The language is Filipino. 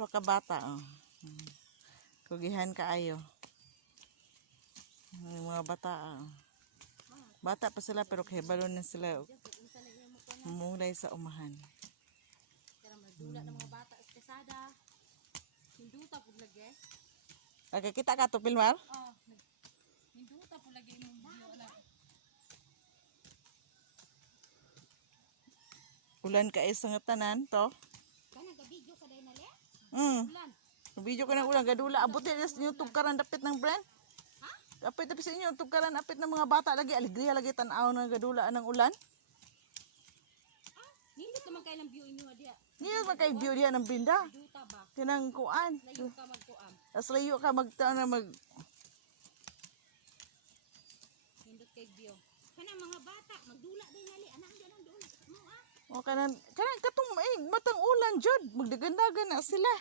Duha ka bata, oh. Kugihan kaayo. Ang mga bata, oh. Bata pa sila pero kahibalo na sila mulay sa umahan. Magdula ng mga bata sa kasada. Hinduta po lagi. Okay, kita ka to, Pilmar? Oh, hinduta po lagi. Ulan ka isang tanan to. Kana ga video ka dai Ulan. Video ko ng ulan, gadula. Abutin na sa inyo tugkaran dapit ng brand. Ha? Dapit dapit sa inyo tugkaran dapit ng mga bata lagi. Aligriya lagi tanaw ng gadula ng ulan. Ah, nindot naman kay lang view inyo dia. Hindi naman kay view diyan ng binda. Tinang kuan. Layo ka magkuam. Tapos layo ka magta na mag... Hindot kay view. Kana mga bata magdula dai nali anak diyan ang dula. Mo ah. O kanan, kanan katong eh, matang ulan jud. Magdagandagan na sila.